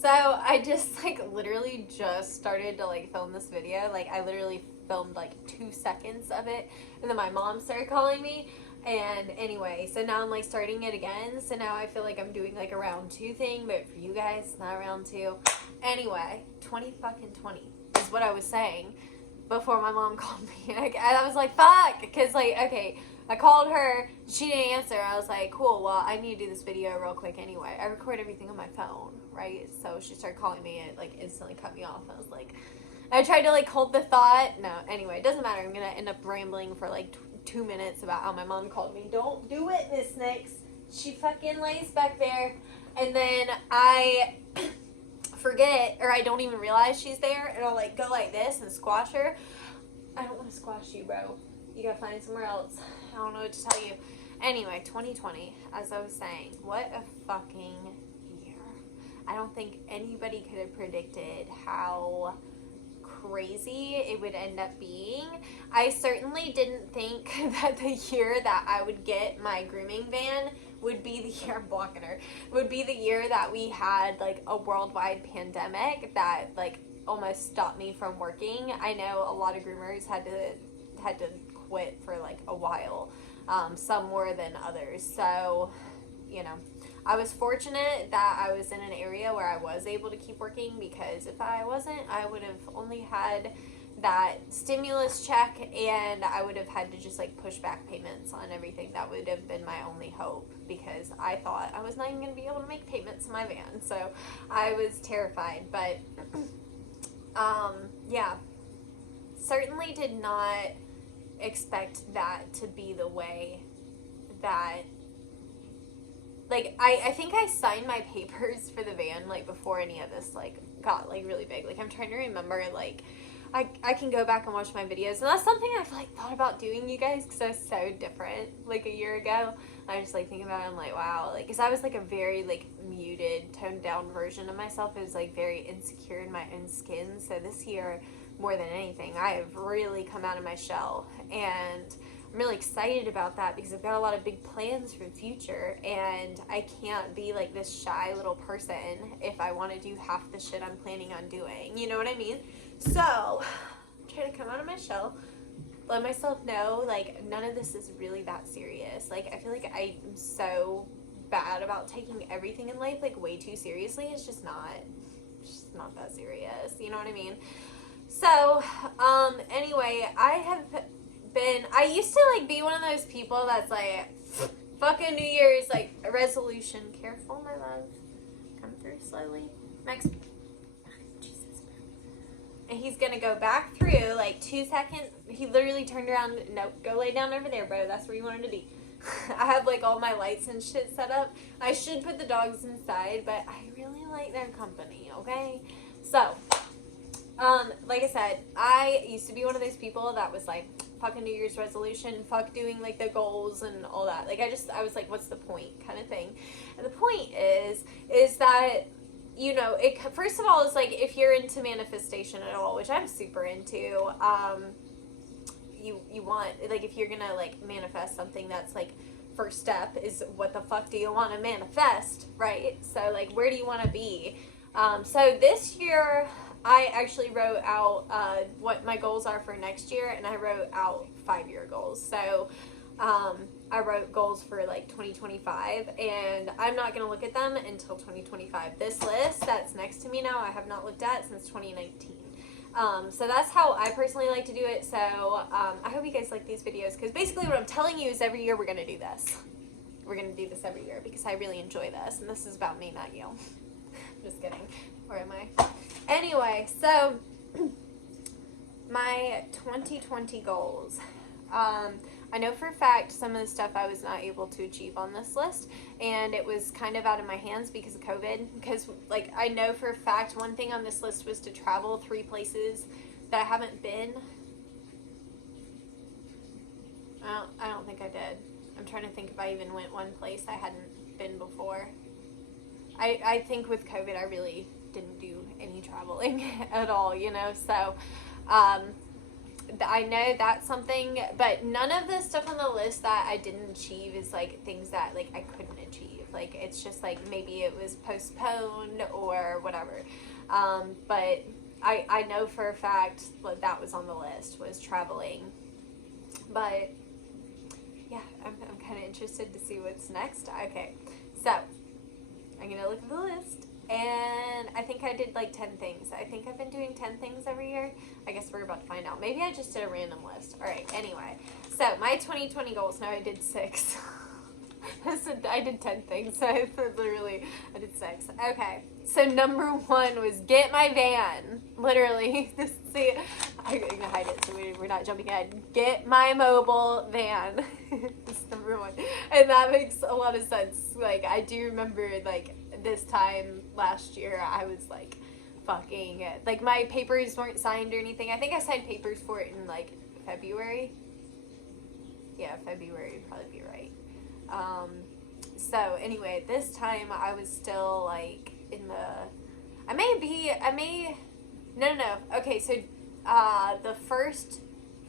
So I just like literally just started to like film this video. Like I literally filmed like 2 seconds of it, and then my mom started calling me. And anyway, so now I'm like starting it again. So now I feel like I'm doing like a round two thing, but for you guys, it's not round two. Anyway, 20 is what I was saying before my mom called me. And I was like, fuck, because like, okay, I called her, she didn't answer. I was like, cool, well, I need to do this video real quick anyway. I record everything on my phone, right? So she started calling me and like instantly cut me off. I was like, I tried to like hold the thought. No, anyway, it doesn't matter. I'm gonna end up rambling for like 2 minutes about how my mom called me. Don't do it, Miss Nix. She fucking lays back there, and then I forget, or I don't even realize she's there, and I'll like go like this and squash her. I don't want to squash you, bro. You gotta find somewhere else. I don't know what to tell you. Anyway, 2020, as I was saying, what a fucking year. I don't think anybody could have predicted how crazy it would end up being. I certainly didn't think that the year that I would get my grooming van would be the year, I'm blocking her, would be the year that we had like a worldwide pandemic that like almost stopped me from working. I know a lot of groomers had to quit for like a while, some more than others. So, you know, I was fortunate that I was in an area where I was able to keep working, because if I wasn't, I would have only had that stimulus check, and I would have had to just like push back payments on everything. That would have been my only hope, because I thought I was not even going to be able to make payments in my van. So I was terrified, but yeah, certainly did not expect that to be the way that, like, I think I signed my papers for the van, like, before any of this, like, got, like, really big. Like, I'm trying to remember, like, I can go back and watch my videos, and that's something I've, like, thought about doing, you guys, because I was so different, like, a year ago. I just, like, thinking about it, I'm like, wow, like, because I was, like, a very, like, muted, toned-down version of myself. I was, like, very insecure in my own skin, so this year, more than anything, I have really come out of my shell, and I'm really excited about that, because I've got a lot of big plans for the future, and I can't be like this shy little person if I want to do half the shit I'm planning on doing. You know what I mean? So, I'm trying to come out of my shell, let myself know, like, none of this is really that serious. Like, I feel like I'm so bad about taking everything in life, like, way too seriously. It's just not that serious. You know what I mean? So, anyway, I used to, like, be one of those people that's, like, fucking New Year's, like, a resolution. Careful, my love. Come through slowly. Max. Jesus. And he's gonna go back through, like, 2 seconds. He literally turned around. Nope, go lay down over there, bro. That's where you wanted to be. I have, like, all my lights and shit set up. I should put the dogs inside, but I really like their company, okay? So, like I said, I used to be one of those people that was like, fucking New Year's resolution, fuck doing like the goals and all that. Like I was like, what's the point kind of thing. And the point is that, you know, it, first of all, it's like, if you're into manifestation at all, which I'm super into, you want, like, if you're gonna like manifest something, that's like, first step is, what the fuck do you want to manifest, right? So like, where do you want to be? So this year, I actually wrote out what my goals are for next year, and I wrote out 5-year goals. So I wrote goals for like 2025, and I'm not going to look at them until 2025. This list that's next to me now, I have not looked at since 2019. So that's how I personally like to do it. So I hope you guys like these videos, because basically what I'm telling you is every year we're going to do this. We're going to do this every year because I really enjoy this, and this is about me, not you. Just kidding. Where am I? Anyway, so my 2020 goals. I know for a fact some of the stuff I was not able to achieve on this list, and it was kind of out of my hands because of COVID. Because, like, I know for a fact one thing on this list was to travel 3 places that I haven't been. I don't think I did. I'm trying to think if I even went one place I hadn't been before. I think with COVID I really didn't do any traveling at all, you know, so I know that's something, but none of the stuff on the list that I didn't achieve is like things that like I couldn't achieve. like it's just like maybe it was postponed or whatever. But I know for a fact that was on the list, was traveling. But yeah, I'm kind of interested to see what's next. Okay, so I'm gonna look at the list, and I think I did like 10 things. I think I've been doing 10 things every year. I guess we're about to find out. Maybe I just did a random list. All right, anyway, so my 2020 goals. Now I did 6. I did 10 things, so I did 6. Okay, so number 1 was get my van. Literally, see, I'm gonna hide it so we're not jumping ahead. Get my mobile van. This is number 1, and that makes a lot of sense. Like, I do remember, like, this time last year, I was like, fucking, like, my papers weren't signed or anything. I think I signed papers for it in like February. Yeah, February would probably be right. So anyway, this time I was still like in the, no. Okay, so, the 1st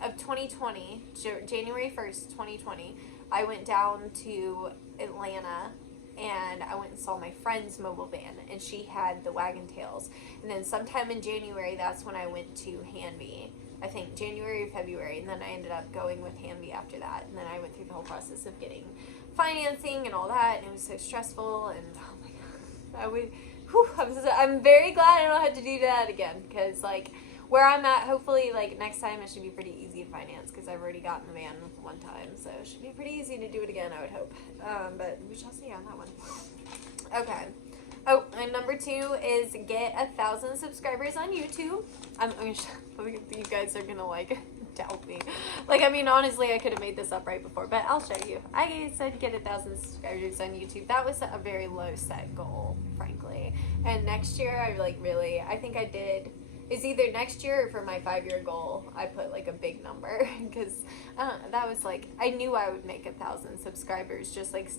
of 2020, January 1st, 2020, I went down to Atlanta and I went and saw my friend's mobile van, and she had the wagon tails. And then sometime in January, that's when I went to Hanby. I think January or February, and then I ended up going with Hanby after that. And then I went through the whole process of getting financing and all that, and it was so stressful, and oh my god, I'm very glad I don't have to do that again, because like where I'm at, hopefully like next time it should be pretty easy to finance, because I've already gotten the van one time, so it should be pretty easy to do it again, I would hope. But we shall see on that one. Okay. Oh, and number 2 is get 1,000 subscribers on YouTube. You guys are gonna like doubt me. Like, I mean, honestly, I could have made this up right before, but I'll show you. I said get 1,000 subscribers on YouTube. That was a very low set goal, frankly. And next year, I think I did. It's either next year or for my 5-year goal, I put like a big number, because that was like, I knew I would make 1,000 subscribers, just like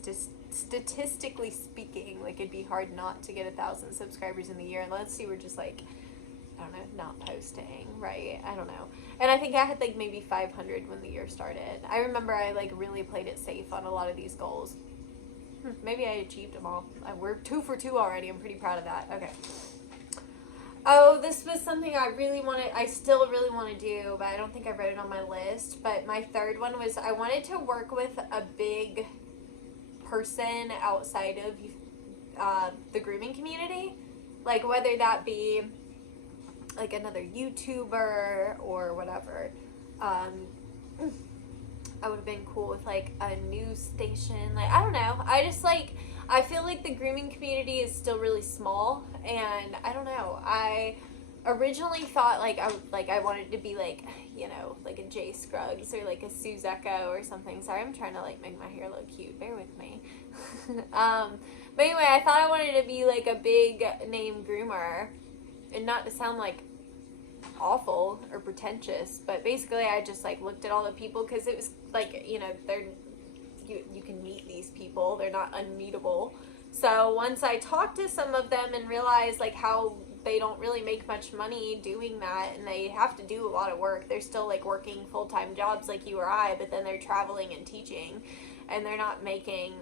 statistically speaking. Like, it'd be hard not to get 1,000 subscribers in the year, unless you were just like, I don't know, not posting, right? I don't know. And I think I had like maybe 500 when the year started. I remember I like really played it safe on a lot of these goals. Maybe I achieved them all. We're 2 for 2 already. I'm pretty proud of that. Okay. Oh, this was something I still really want to do, but I don't think I wrote it on my list. But my 3rd one was I wanted to work with a big person outside of the grooming community. Like, whether that be like another YouTuber or whatever. I would have been cool with like a news station. Like, I don't know. I feel like the grooming community is still really small, and I don't know. I originally thought like I wanted to be like, you know, like a Jay Scruggs or like a Suzeko or something. Sorry, I'm trying to like make my hair look cute. Bear with me. But anyway, I thought I wanted to be like a big name groomer, and not to sound like awful or pretentious, but basically I just like looked at all the people, because it was like, you know, you can meet these people, they're not unmeetable. So once I talked to some of them and realized like how they don't really make much money doing that, and they have to do a lot of work. They're still like working full-time jobs like you or I, but then they're traveling and teaching, and they're not making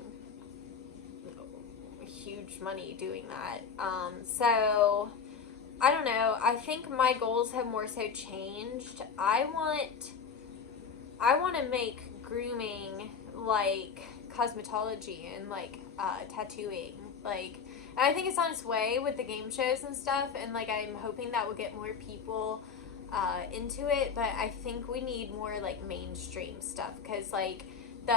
huge money doing that. So I don't know. I think my goals have more so changed. I want to make grooming like cosmetology and like tattooing. Like, and I think it's on its way with the game shows and stuff, and like I'm hoping that will get more people into it. But I think we need more like mainstream stuff, because like the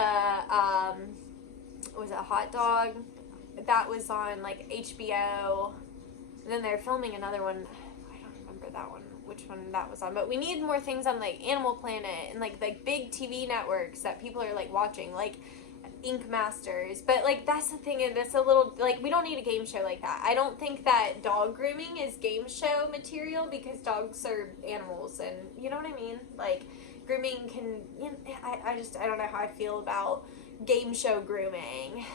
was it Hot Dog, that was on like HBO. And then they're filming another one. I don't remember that one, which one that was on. But we need more things on like Animal Planet and like big TV networks that people are like watching, like Ink Masters. But like that's the thing, and it's a little like we don't need a game show like that. I don't think that dog grooming is game show material, because dogs are animals, and you know what I mean. Like grooming can, you know, I don't know how I feel about game show grooming,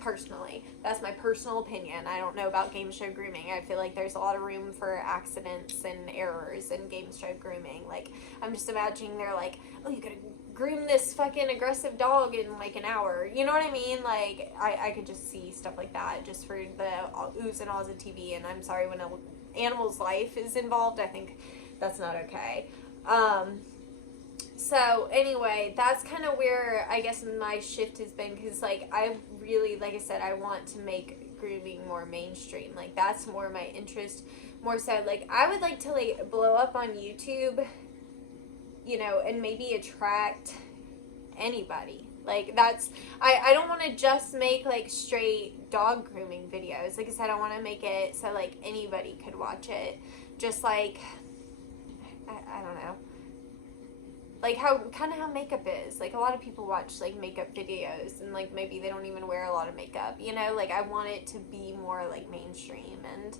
personally. That's my personal opinion. I don't know about game show grooming. I feel like there's a lot of room for accidents and errors in game show grooming. Like, I'm just imagining they're like, oh, you gotta groom this fucking aggressive dog in like an hour. You know what I mean? Like, I could just see stuff like that just for the oohs and ahs of TV. And I'm sorry, when an animal's life is involved, I think that's not okay. So anyway, that's kind of where I guess my shift has been, because like I really, like I said, I want to make grooming more mainstream. Like, that's more my interest, more so like I would like to like blow up on YouTube, you know, and maybe attract anybody. Like, that's, I don't want to just make like straight dog grooming videos. Like I said, I want to make it so like anybody could watch it, just like I don't know, like how kind of how makeup is. Like, a lot of people watch like makeup videos and like maybe they don't even wear a lot of makeup, you know. Like, I want it to be more like mainstream, and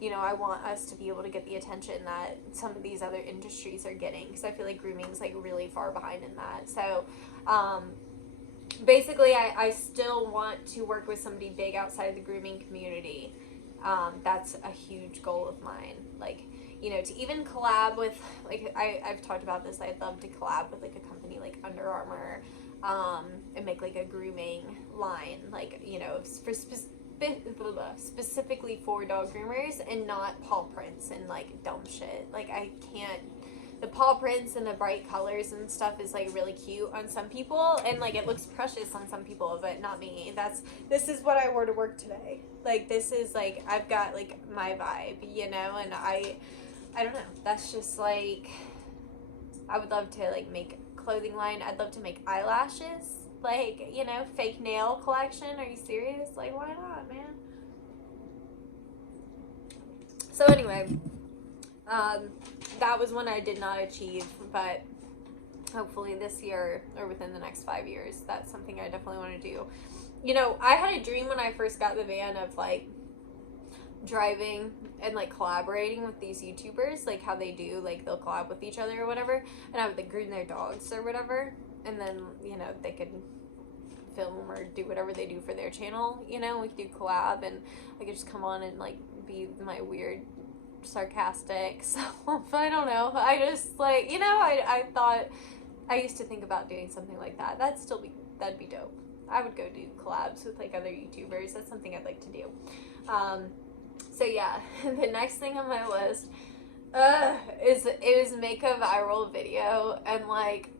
you know, I want us to be able to get the attention that some of these other industries are getting, because I feel like grooming's like really far behind in that. So basically I still want to work with somebody big outside of the grooming community. That's a huge goal of mine. Like, you know, to even collab with, like, I've talked about this, I'd love to collab with, like, a company like Under Armour, and make, like, a grooming line, like, you know, for specifically for dog groomers, and not paw prints and, like, dumb shit. Like, I can't, the paw prints and the bright colors and stuff is, like, really cute on some people, and, like, it looks precious on some people, but not me. This is what I wore to work today. Like, this is, like, I've got, like, my vibe, you know, and I don't know. That's just like, I would love to like make clothing line. I'd love to make eyelashes, like, you know, fake nail collection. Are you serious? Like, why not, man? So anyway, that was one I did not achieve, but hopefully this year or within the next 5 years, that's something I definitely want to do. You know, I had a dream when I first got the van of like driving and like collaborating with these YouTubers, like how they do, like they'll collab with each other or whatever, and I would like groom their dogs or whatever, and then, you know, they could film or do whatever they do for their channel, you know, we could do collab, and I could just come on and like be my weird sarcastic self. I don't know, I just like, you know, I thought, I used to think about doing something like that. That'd be dope. I would go do collabs with like other YouTubers. That's something I'd like to do. So yeah, the next thing on my list is make a viral video, and like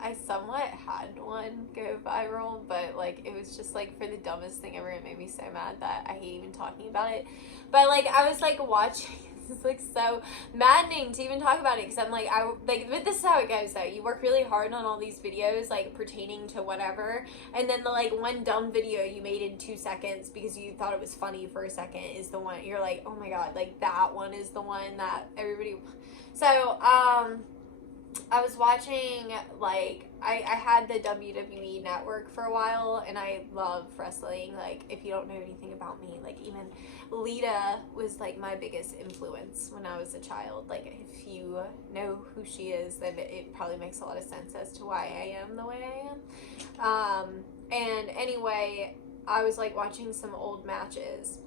I somewhat had one go viral, but like it was just like for the dumbest thing ever. It made me so mad that I hate even talking about it. But like I was like watching, it's like so maddening to even talk about it, because I'm like, but this is how it goes though. You work really hard on all these videos like pertaining to whatever, and then the like one dumb video you made in 2 seconds because you thought it was funny for a second is the one you're like, oh my god, like that one is the one that everybody. So I was watching, like, I had the WWE network for a while, and I love wrestling. Like, if you don't know anything about me, like, even Lita was, like, my biggest influence when I was a child. Like, if you know who she is, then it probably makes a lot of sense as to why I am the way I am. And anyway, I was, like, watching some old matches,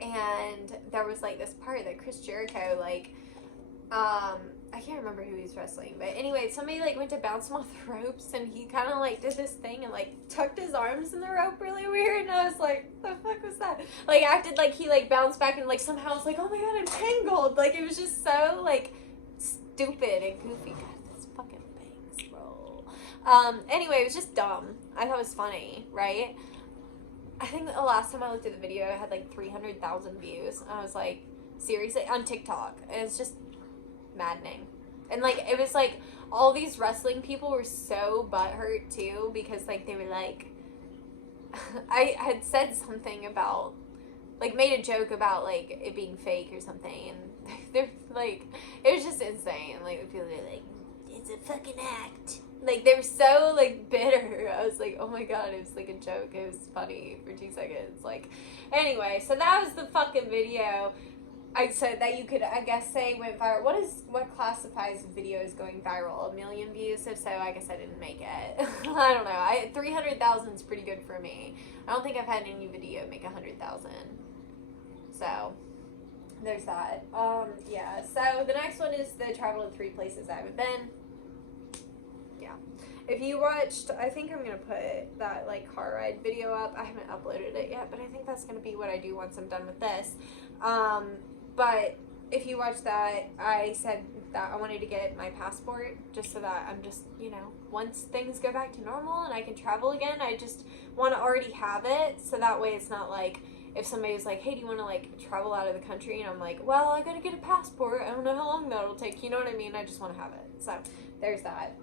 and there was, like, this part that Chris Jericho, like, I can't remember who he's wrestling, but anyway, somebody like went to bounce him off the ropes, and he kind of like did this thing and like tucked his arms in the rope really weird, and I was like, the fuck was that? Like, acted like he like bounced back, and like somehow I was like, oh my god, I'm tangled. Like, it was just so like stupid and goofy. God, this fucking bangs, bro. Anyway, it was just dumb. I thought it was funny, right? I think the last time I looked at the video, it had like 300,000 views, and I was like, seriously? On TikTok. And it's just maddening. And like it was like all these wrestling people were so butthurt too, because like they were like I had said something about, like, made a joke about like it being fake or something, and they're like, it was just insane. Like people were like, it's a fucking act. Like they were so like bitter. I was like, oh my god, it was like a joke. It was funny for 2 seconds. Like, anyway, so that was the fucking video. I said that you could, I guess, say went viral. What classifies videos going viral? 1 million views? If so, I guess I didn't make it. I don't know. 300,000 is pretty good for me. I don't think I've had any video make 100,000. So there's that. Yeah. So the next one is the travel to 3 places I haven't been. yeah. If you watched, I think I'm gonna put that like car ride video up. I haven't uploaded it yet, but I think that's gonna be what I do once I'm done with this. But if you watch that, I said that I wanted to get my passport just so that I'm just, you know, once things go back to normal and I can travel again, I just want to already have it, so that way it's not like if somebody's like, hey, do you want to like travel out of the country, and I'm like, well, I gotta get a passport, I don't know how long that'll take, you know what I mean? I just want to have it. So there's that.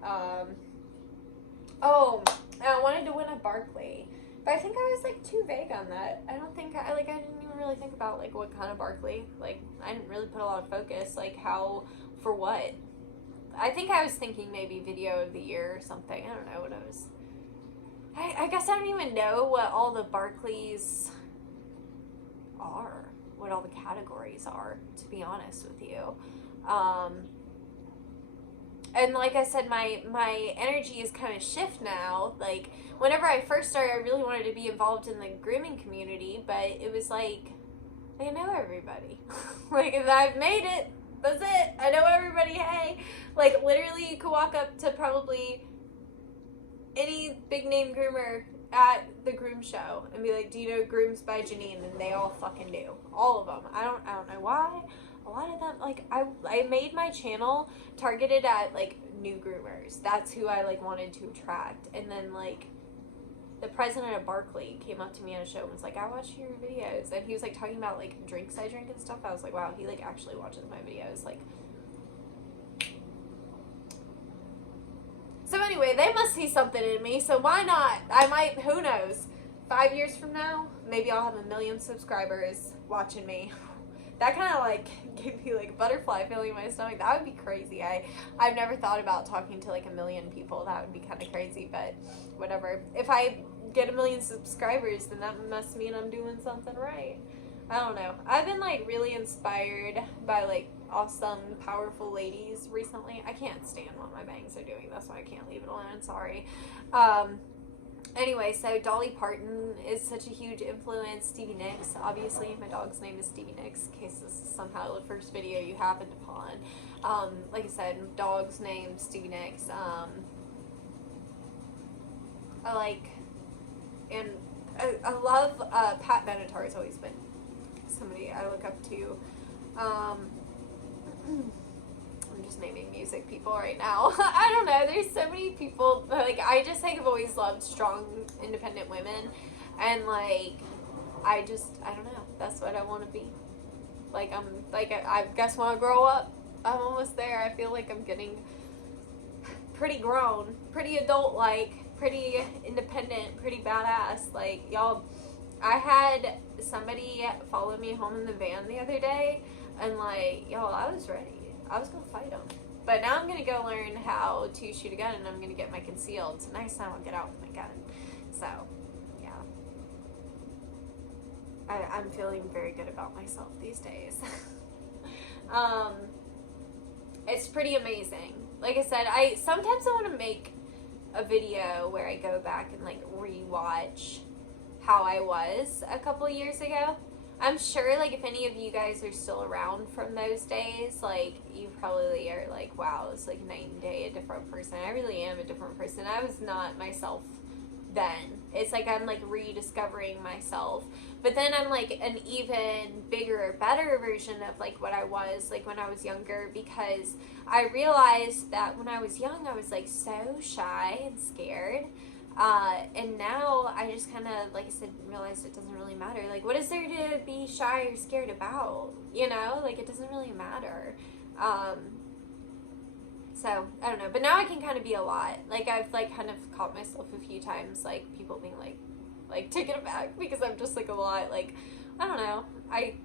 Oh, I wanted to win a Barkley, but I think I was like too vague on that. I don't think I didn't even really think about like what kind of Barkley. Like I didn't really put a lot of focus, like how, for what. I think I was thinking maybe video of the year or something. I don't know what I was. I guess I don't even know what all the Barkleys are, what all the categories are, to be honest with you. And like I said, my energy is kind of shift now. Like, whenever I first started, I really wanted to be involved in the grooming community, but it was like, I know everybody. Like, if I've made it, that's it. I know everybody, hey. Like, literally, you could walk up to probably any big name groomer at the groom show and be like, do you know Grooms by Janine? And they all fucking do. All of them. I don't know why. A lot of them, like, I made my channel targeted at, like, new groomers. That's who I, like, wanted to attract. And then, like, the president of Barkley came up to me on a show and was like, I watch your videos. And he was, like, talking about, like, drinks I drink and stuff. I was like, wow, he, like, actually watches my videos. Like, so anyway, they must see something in me, so why not? I might, who knows, 5 years from now, maybe I'll have 1 million subscribers watching me. That kind of like gave me like a butterfly feeling in my stomach. That would be crazy. I've never thought about talking to like 1 million people. That would be kind of crazy, but whatever. If I get 1 million subscribers, then that must mean I'm doing something right. I don't know. I've been like really inspired by like awesome, powerful ladies recently. I can't stand what my bangs are doing. That's why I can't leave it alone. Sorry. Anyway, so Dolly Parton is such a huge influence. Stevie Nicks, obviously. My dog's name is Stevie Nicks, in case this is somehow the first video you happened upon. Like I said, dog's name, Stevie Nicks. I like, and I love, Pat Benatar has always been somebody I look up to. I'm just naming music people right now. I don't know, there's so many people, like, I just think I've always loved strong, independent women, and, like, I don't know, that's what I want to be. Like, I guess when I grow up, I'm almost there. I feel like I'm getting pretty grown, pretty adult-like, pretty independent, pretty badass. Like, y'all, I had somebody follow me home in the van the other day, and, like, y'all, I was ready. I was going to fight them. But now I'm going to go learn how to shoot a gun, and I'm going to get my concealed. So next time I'll get out with my gun. So, yeah. I'm feeling very good about myself these days. It's pretty amazing. Like I said, sometimes I want to make a video where I go back and, like, rewatch how I was a couple years ago. I'm sure, like, if any of you guys are still around from those days, like, you probably are like, wow, it's like night and day, a different person. I really am a different person. I was not myself then. It's like I'm, like, rediscovering myself. But then I'm, like, an even bigger, better version of, like, what I was, like, when I was younger, because I realized that when I was young, I was, like, so shy and scared. And now I just kind of, like I said, realized it doesn't really matter. Like, what is there to be shy or scared about? You know, like, it doesn't really matter. So, I don't know. But now I can kind of be a lot. Like, I've, like, kind of caught myself a few times, like, people being, like taken aback because I'm just, like, a lot. Like, I don't know. I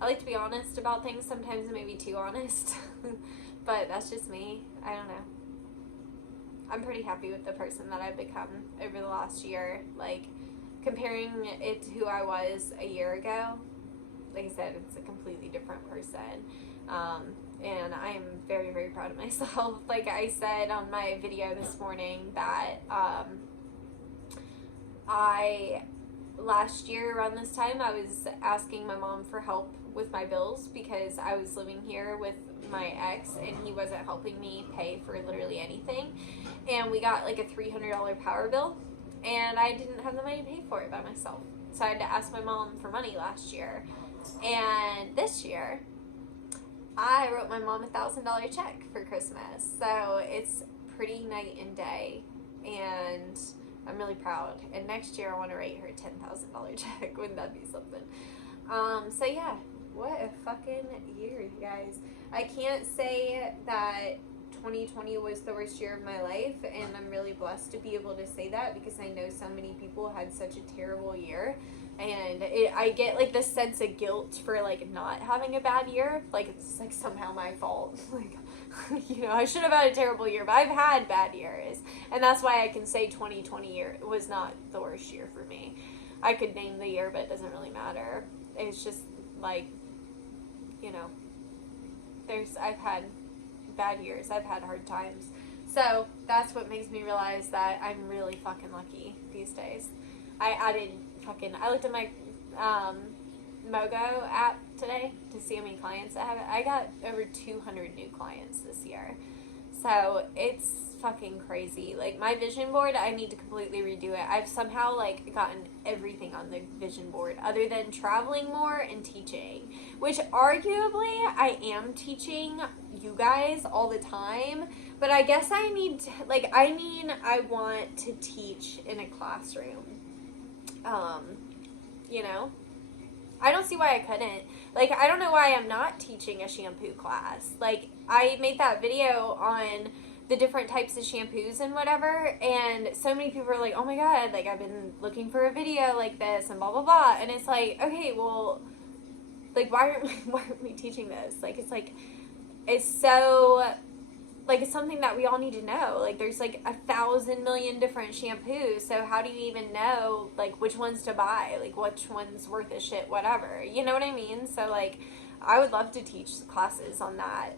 like to be honest about things sometimes, maybe too honest. But that's just me. I don't know. I'm pretty happy with the person that I've become over the last year. Like, comparing it to who I was a year ago, like I said, it's a completely different person. And I am very, very proud of myself. Like I said on my video this morning that I last year around this time, I was asking my mom for help with my bills because I was living here with my ex and he wasn't helping me pay for literally anything. And we got like a $300 power bill and I didn't have the money to pay for it by myself. So I had to ask my mom for money last year. And this year, I wrote my mom a $1,000 check for Christmas. So it's pretty night and day. And I'm really proud. And next year I want to write her a $10,000 check. Wouldn't that be something? So yeah, what a fucking year, you guys. I can't say that 2020 was the worst year of my life, and I'm really blessed to be able to say that because I know so many people had such a terrible year. And I get like this sense of guilt for like not having a bad year. Like it's like somehow my fault. Like, you know, I should have had a terrible year, but I've had bad years. And that's why I can say 2020 year was not the worst year for me. I could name the year, but it doesn't really matter. It's just like, you know, I've had bad years. I've had hard times. So that's what makes me realize that I'm really fucking lucky these days. I looked at my Mogo app today to see how many clients I have. I got over 200 new clients this year. So it's fucking crazy. Like my vision board, I need to completely redo it. I've somehow like gotten everything on the vision board other than traveling more and teaching, which arguably I am teaching you guys all the time, but I guess I need to, like, I want to teach in a classroom. You know, I don't see why I couldn't. Like, I don't know why I'm not teaching a shampoo class. Like, I made that video on the different types of shampoos and whatever, and so many people are like, oh my god, like, I've been looking for a video like this, and blah, blah, blah, and it's like, okay, well, like, why aren't we teaching this? Like, it's so, like, it's something that we all need to know. Like, there's, like, 1,000 million different shampoos, so how do you even know, like, which ones to buy? Like, which one's worth a shit, whatever. You know what I mean? So, like, I would love to teach classes on that.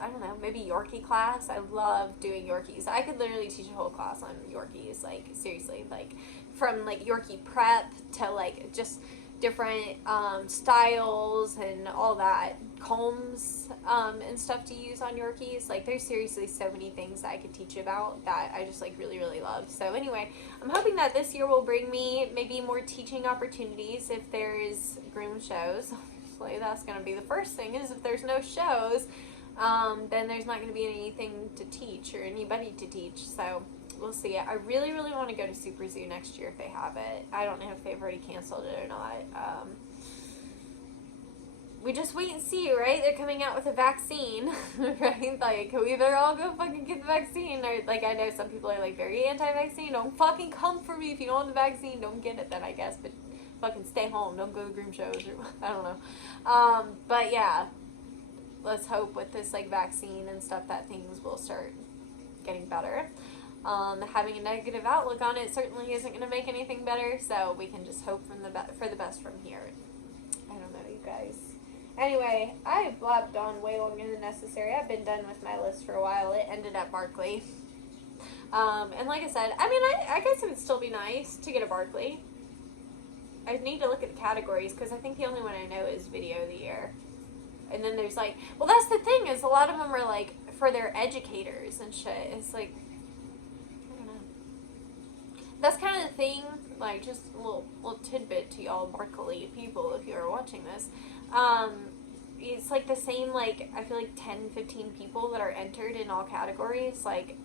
I don't know, maybe Yorkie class. I love doing Yorkies. I could literally teach a whole class on Yorkies, like, seriously. Like, from, like, Yorkie prep to, like, just different styles and all that, combs and stuff to use on Yorkies. Like, there's seriously so many things that I could teach about that I just like really, really love. So anyway, I'm hoping that this year will bring me maybe more teaching opportunities if there's groom shows. Obviously, that's going to be the first thing, is if there's no shows, then there's not going to be anything to teach or anybody to teach. So we'll see. I really, really want to go to Super Zoo next year if they have it. I don't know if they've already canceled it or not. We just wait and see, right? They're coming out with a vaccine, right? Like, we better all go fucking get the vaccine. Or, like, I know some people are, like, very anti-vaccine. Don't fucking come for me if you don't want the vaccine. Don't get it then, I guess. But fucking stay home. Don't go to groom shows or, I don't know. But, yeah. Let's hope with this, like, vaccine and stuff that things will start getting better. Having a negative outlook on it certainly isn't going to make anything better, so we can just hope for the best from here. I don't know, you guys. Anyway, I blabbed on way longer than necessary. I've been done with my list for a while. It ended at Barkley. And like I said, I mean, I guess it would still be nice to get a Barkley. I need to look at the categories, because I think the only one I know is Video of the Year. And then there's, like, well, that's the thing, is a lot of them are, like, for their educators and shit. It's, like, I don't know. That's kind of the thing, like, just a little tidbit to y'all Barkley people, if you're watching this. It's, like, the same, like, I feel like 10, 15 people that are entered in all categories. Like,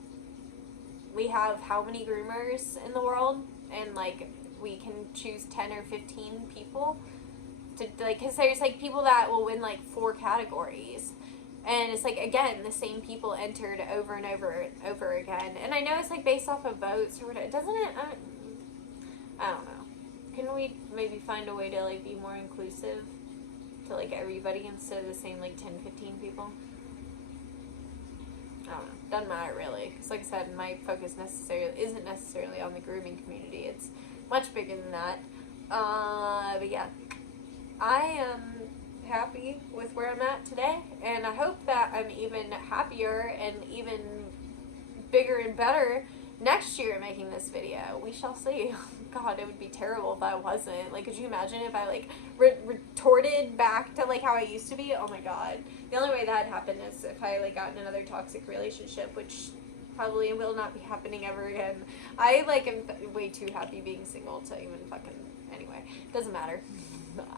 we have how many groomers in the world? And, like, we can choose 10 or 15 people. To, like, because there's, like, people that will win, like, 4 categories. And it's, like, again, the same people entered over and over again. And I know it's, like, based off of votes or whatever. Doesn't it? I don't know. Can we maybe find a way to, like, be more inclusive to, like, everybody instead of the same, like, 10, 15 people? I don't know. Doesn't matter, really. Because, like I said, my focus isn't necessarily on the grooming community. It's much bigger than that. But, yeah. I am happy with where I'm at today, and I hope that I'm even happier and even bigger and better next year making this video. We shall see. God, it would be terrible if I wasn't. Like, could you imagine if I, like, retorted back to, like, how I used to be? Oh, my God. The only way that happened is if I, like, got in another toxic relationship, which probably will not be happening ever again. I, like, am way too happy being single to even fucking... Anyway, doesn't matter.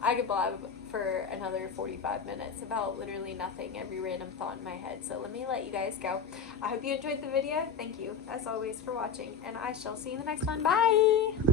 I could blab for another 45 minutes about literally nothing, every random thought in my head. So let me let you guys go. I hope you enjoyed the video. Thank you, as always, for watching, and I shall see you in the next one. Bye!